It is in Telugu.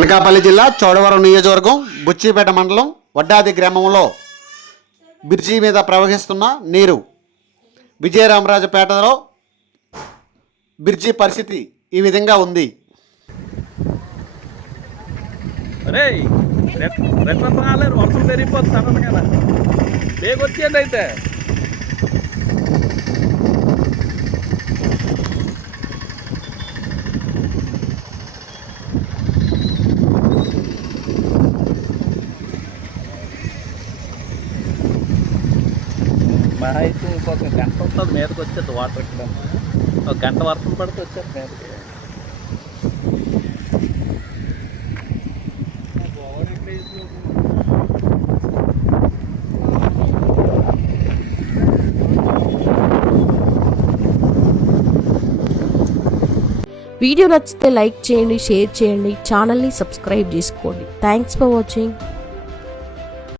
అనకాపల్లి జిల్లా చోడవరం నియోజకవర్గం బుచ్చిపేట మండలం వడ్డాది గ్రామంలో బ్రిడ్జి మీద ప్రవహిస్తున్న నీరు. విజయరామరాజపేటలో బ్రిడ్జి పరిస్థితి ఈ విధంగా ఉంది. అరే రిటర్న్ రాలేరు వర్షం పెరిగిపోతుంది సడన్ కదా. బేగ అయితే. మహా అయితే ఇంకొక గంట ఉంటుంది మీదకి వచ్చేది వాటర్ ఇక్కడ ఒక గంట వర్షం పడితే వచ్చేది మీదకి. వీడియో నచ్చితే లైక్ చేయండి షేర్ చేయండి ఛానల్ని సబ్స్క్రైబ్ చేసుకోండి. Thanks for watching